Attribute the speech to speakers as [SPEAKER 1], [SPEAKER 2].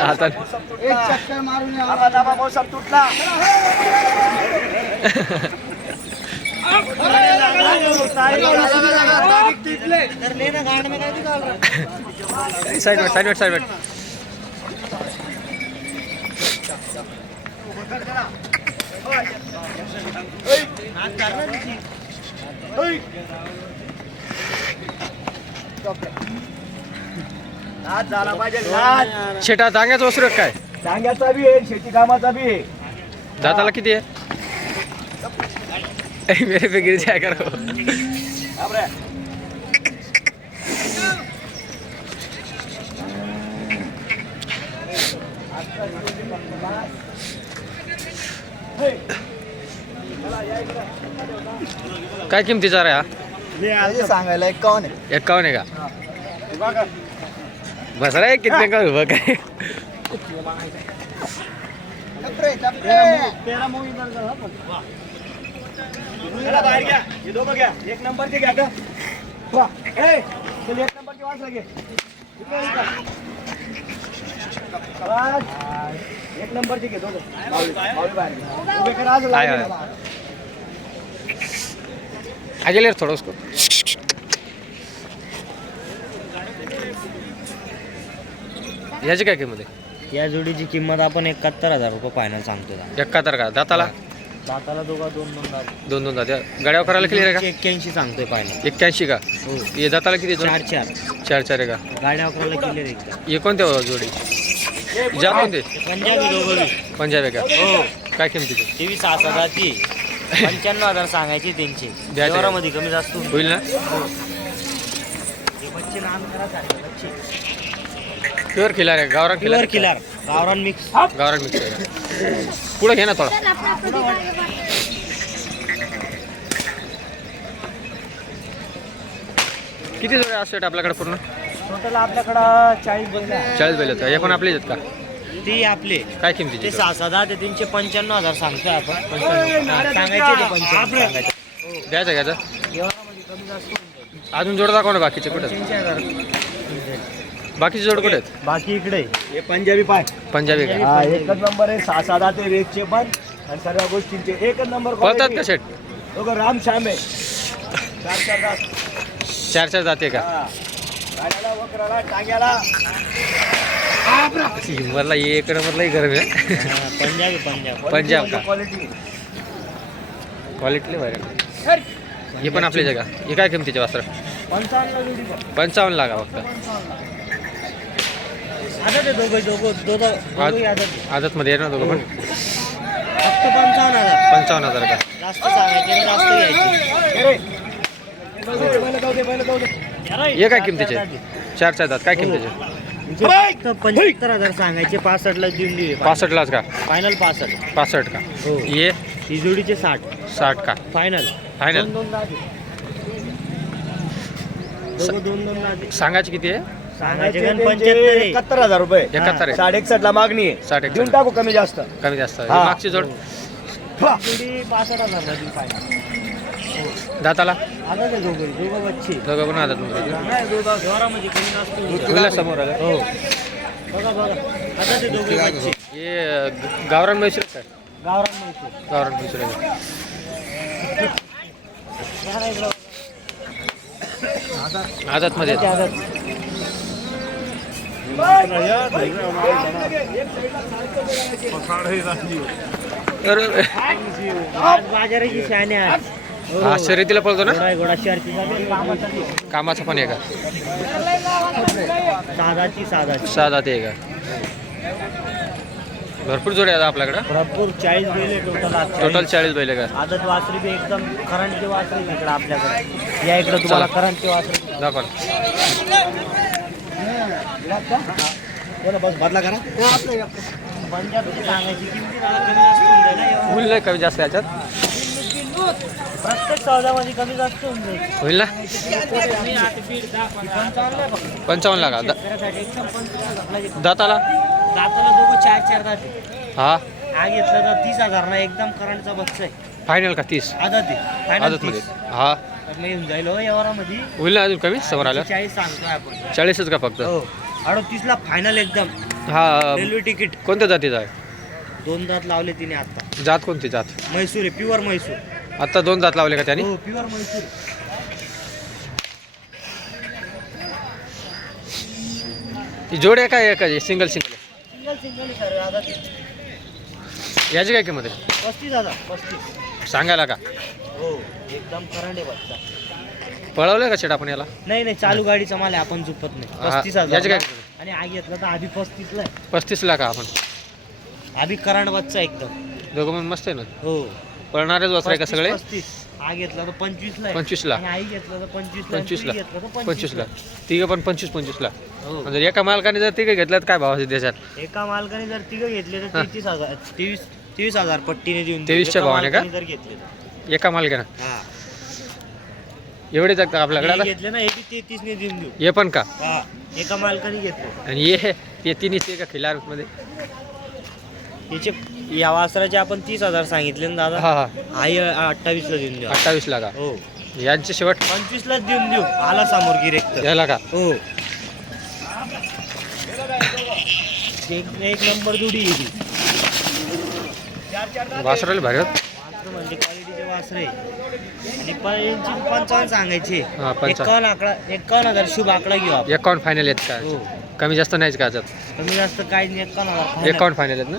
[SPEAKER 1] आता
[SPEAKER 2] एक चक्कर मारून आला
[SPEAKER 3] दाबा मौसम तुटला
[SPEAKER 1] साइड में साइड में साइड में ओए
[SPEAKER 3] नाच झाला पाहिजे नाच
[SPEAKER 1] शेटा जांग्याचं वसरू काय?
[SPEAKER 3] डांग्याचा बी आहे शेती कामाचा बी आहे.
[SPEAKER 1] दाताला किती आहे? मेरे पे गिर जाया करो काय किमतीचा रे हा
[SPEAKER 2] हे सांगायला एक कौन आहे
[SPEAKER 1] एकावन्न आहे का बस रे कितने का उभं काय
[SPEAKER 2] टपरे, टपरे.
[SPEAKER 3] चला बाहेर घ्या हे दोघं घ्या एक नंबरचे घ्या का वा. ए, चल एक नंबरची वाच लागे इकडे ये का? वाच. एक नंबरचे घे दोघं माऊली, माऊली बाहेर घे. उभे करा, आज
[SPEAKER 1] आहे,
[SPEAKER 3] लागे
[SPEAKER 1] आहे.
[SPEAKER 3] मला.
[SPEAKER 1] आगे ले रे थोडं उसको। याची काय किंमत आहे?
[SPEAKER 4] या जोडीची किंमत आपण एकाहत्तर हजार रुपये फायनल सांगतो
[SPEAKER 1] एकाहत्तर का? दाताला?
[SPEAKER 4] दाताला दोघा दोन दोन दात.
[SPEAKER 1] दोन दोन दात. गाड्यावर करायला क्लिअर आहे
[SPEAKER 4] एक्क्याऐंशी सांगतोय फायनल
[SPEAKER 1] का एक्क्याऐंशी का?
[SPEAKER 4] हो.
[SPEAKER 1] हे दाताला किती
[SPEAKER 4] चार? चार.
[SPEAKER 1] चार चार आहे का?
[SPEAKER 4] गाड्या अकराला क्लिअर एकदा?
[SPEAKER 1] हे कोणत्या जोडी? ज्या कोणते?
[SPEAKER 4] पंजाबी दोघं
[SPEAKER 1] पंजाब आहे का?
[SPEAKER 4] हो.
[SPEAKER 1] काय किमतीचे?
[SPEAKER 4] तेवीस सहा हजारची पंच्याण्णव हजार सांगायचे त्यांचे. व्यवहारामध्ये कमी जास्त होईल.
[SPEAKER 1] होईल ना?
[SPEAKER 4] हे बच्चे लहान करा सारखे बच्चे.
[SPEAKER 1] प्युअर खिलार आहे गावरान
[SPEAKER 4] प्युअर
[SPEAKER 1] खिलार.
[SPEAKER 4] किलार गावरान मिक्स
[SPEAKER 1] गावरान मिक्स आहे. का? पुढे घे ना थोडा. किती जोडे असतात आपल्याकडे पूर्ण?
[SPEAKER 4] टोटल आपल्याकडं चाळीस बैल.
[SPEAKER 1] चाळीस बैल आहेत का? हे पण आपलेच आहेत का?
[SPEAKER 4] ते आपले.
[SPEAKER 1] काय
[SPEAKER 4] ते
[SPEAKER 1] किमतीचे
[SPEAKER 4] सहा सहा दहा ते त्यांचे पंच्याण्णव हजार सांगतोय आपण. पंच्याण्णव. सांगायचे ते पंच्याण्णव सांगायचे.
[SPEAKER 1] द्यायचं घ्यायचं
[SPEAKER 4] व्यवहारामध्ये कमी जास्त होऊन जाईल.
[SPEAKER 1] अजून जोड दाखवा ना बाकीचे कुठे
[SPEAKER 4] हजार.
[SPEAKER 1] बाकीचे जोड कुठे आहेत?
[SPEAKER 4] बाकी इकडे.
[SPEAKER 3] हे पंजाबी पाय.
[SPEAKER 1] पंजाबी का?
[SPEAKER 3] हा एकच नंबर आहे सहा सात ते रेटचे पण. आणि सर्व गोष्टींचे एकच नंबर
[SPEAKER 1] पळतात. का शेट
[SPEAKER 3] दोघं राम श्याम आहे. चार चार.
[SPEAKER 1] चार चार जाते का?
[SPEAKER 3] हा. गाड्याला वक्राला टांग्याला.
[SPEAKER 1] मला एक नंबरलाही गरम आहे.
[SPEAKER 4] पंजाब पंजाब
[SPEAKER 1] का
[SPEAKER 3] क्वालिटी
[SPEAKER 1] क्वालिटी हे पण आपली जगा हे काय किमतीचे वस्त्र?
[SPEAKER 3] पंचावन्न
[SPEAKER 1] लागा फक्त.
[SPEAKER 4] आदत मध्ये दोघं
[SPEAKER 1] आदतमध्ये ना दोघं पण?
[SPEAKER 4] पंचावन्न हजार
[SPEAKER 1] का?
[SPEAKER 3] हे
[SPEAKER 1] हे काय किमतीचे? चार चार दात. काय किमतीचे?
[SPEAKER 4] फक्त पंच्याहत्तर हजार सांगायचे पासष्टला दिंडी
[SPEAKER 1] पासष्टलाच का?
[SPEAKER 4] फायनल पासष्ट.
[SPEAKER 1] पासष्ट का?
[SPEAKER 4] हो.
[SPEAKER 1] ये?
[SPEAKER 4] ही जोडीचे साठ.
[SPEAKER 1] साठ का?
[SPEAKER 4] Final
[SPEAKER 1] Final.
[SPEAKER 4] दोन
[SPEAKER 1] सांगायची किती आहे?
[SPEAKER 4] सांगायचे
[SPEAKER 3] त्यांचे
[SPEAKER 4] गण पंच्याहत्तर आहे.
[SPEAKER 3] एकाहत्तर हजार रुपये.
[SPEAKER 1] एकाहत्तर आहे.
[SPEAKER 3] साडे एकसष्ट ला मागणी
[SPEAKER 1] साठ
[SPEAKER 3] आहे.
[SPEAKER 1] एकसष्ट.
[SPEAKER 3] देऊन टाकू कमी जास्त.
[SPEAKER 1] कमी जास्त. ही. मागची जोड.
[SPEAKER 3] हा.
[SPEAKER 4] जोडी पासष्ट हजार फायनल
[SPEAKER 1] दाताला?
[SPEAKER 4] दोघं
[SPEAKER 1] पण आदत समोर आलं.
[SPEAKER 4] हो. आता
[SPEAKER 1] हे गावरान म्हैसूर काय
[SPEAKER 4] गावरान
[SPEAKER 1] गावरान म्हैसूर आहे. आदतमध्ये तर
[SPEAKER 4] बाजाराची शाने हो.
[SPEAKER 1] हा शर्यतीला पळतो ना?
[SPEAKER 4] कामाचा
[SPEAKER 1] पण आहे का जाते आहे का भरपूर जोडे आहेत आपल्याकडं.
[SPEAKER 4] भरपूर चाळीस बैल टोटल
[SPEAKER 1] चाळीस बैल का
[SPEAKER 4] आदत वासरी बी एकदम करंटची वासरी इकडे आपल्याकडे. या इकडे तुम्हाला. करंटची वासरी.
[SPEAKER 1] दाखवा.
[SPEAKER 3] बदला करा
[SPEAKER 4] सांगायची किमती कमी जास्त
[SPEAKER 1] याच्यात.
[SPEAKER 4] प्रत्येक सौद्यामध्ये कमी जास्त होऊन जाईल.
[SPEAKER 1] होईल ना?
[SPEAKER 4] पंचावन्न
[SPEAKER 1] लागा दा-. दाताला?
[SPEAKER 4] दाताला दोघं चार चार दाते
[SPEAKER 1] हा?
[SPEAKER 4] हा घेतला तर तीस हजार ना एकदम करंटचा बच्चा आहे.
[SPEAKER 1] फायनल का तीस?
[SPEAKER 4] आदत आहे.
[SPEAKER 1] आजच मध्ये. हा.
[SPEAKER 4] येऊन जाईल हो यावरामध्ये
[SPEAKER 1] होईल ना अजून कमी? समोर आलं
[SPEAKER 4] चाळीस सांगतोय आपण.
[SPEAKER 1] चाळीसच का फक्त?
[SPEAKER 4] हो. अडतीसला फायनल एकदम.
[SPEAKER 1] हा.
[SPEAKER 4] रेल्वे तिकीट
[SPEAKER 1] कोणत्या जातीचा आहे?
[SPEAKER 4] दोन दात लावले तिने आता.
[SPEAKER 1] जात कोणती? जात.
[SPEAKER 4] म्हैसूर आहे. प्युअर म्हैसूर
[SPEAKER 1] आता दोन जात लावले का त्याने?
[SPEAKER 4] हो प्युअर
[SPEAKER 1] जोड आहे काय एका single single
[SPEAKER 4] single single sir आता
[SPEAKER 1] याची काय किंमत आहे?
[SPEAKER 4] पस्तीस पस्तीस.
[SPEAKER 1] सांगायला का?
[SPEAKER 4] हो एकदम करंट आहे बच्चा
[SPEAKER 1] पळवलंय का शेट आपण याला?
[SPEAKER 4] नाही नाही चालू गाडीचा माल आहे आपण चुकत नाही.
[SPEAKER 1] हा,
[SPEAKER 4] पस्तीस
[SPEAKER 1] याची
[SPEAKER 4] हजार
[SPEAKER 1] काय
[SPEAKER 4] आणि आग घेतला तर आधी पस्तीसला आहे.
[SPEAKER 1] पस्तीसला का आपण?
[SPEAKER 4] आधी करंट बच्चा एकदम.
[SPEAKER 1] दोघं मस्त आहे ना?
[SPEAKER 4] हो.
[SPEAKER 1] पळणारेच वस्त्र आहे का सगळे?
[SPEAKER 4] घेतला तर पंचवीसला.
[SPEAKER 1] पंचवीसला.
[SPEAKER 4] आणि आई घेतला तर पंचवीसला आणि
[SPEAKER 1] पंचवीसला.
[SPEAKER 4] तुरी घेतला तर
[SPEAKER 1] पंचवीसला. तिघं पण पंचवीस पंचवीसला.
[SPEAKER 4] हो.
[SPEAKER 1] म्हणजे एका मालकाने जर तिघं घेतल्यात काय भाव देशात
[SPEAKER 4] एका मालकाने जर तिघं घेतले तर. तेहतीस हजार तेवीस तेवीस हजार पट्टीने देऊन देऊ.
[SPEAKER 1] तेवीसच्या भावाने का?
[SPEAKER 4] जर घेतले.
[SPEAKER 1] एका मालकानं? एवढे जगतात आपल्याकडे
[SPEAKER 4] घेतले ना एकी तेहतीसने देऊन देऊ.
[SPEAKER 1] हे पण का?
[SPEAKER 4] एका मालकाने घेतले.
[SPEAKER 1] आणि हे ते का खिलारमध्ये.
[SPEAKER 4] याचे या वासराचे आपण तीस हजार सांगितले ना दादा.
[SPEAKER 1] हा हा.
[SPEAKER 4] आई अठ्ठावीसला देऊन देऊ.
[SPEAKER 1] अठ्ठावीसला का?
[SPEAKER 4] हो.
[SPEAKER 1] यांचे शेवट
[SPEAKER 4] पंचवीसलाच देऊन देऊ. आला समोर गिरेक
[SPEAKER 1] याला का?
[SPEAKER 4] हो. एक एक नंबर जोडी आहे ती.
[SPEAKER 1] वासराला भारी होत.
[SPEAKER 4] वासरं म्हणजे क्वालिटीचे वासरे आणि पण यांची पंचावन्न सांगायचे.
[SPEAKER 1] हा, पंचावन्न.
[SPEAKER 4] एकावन्न आकडा एकावन्न हजार शुभ आकडा घेऊ आपण.
[SPEAKER 1] एकाउंट फायनल आहेत का?
[SPEAKER 4] हो.
[SPEAKER 1] कमी जास्त नाहीच का याच्यात?
[SPEAKER 4] कमी जास्त काही नाही एकावन्न
[SPEAKER 1] फायनल आहेत ना?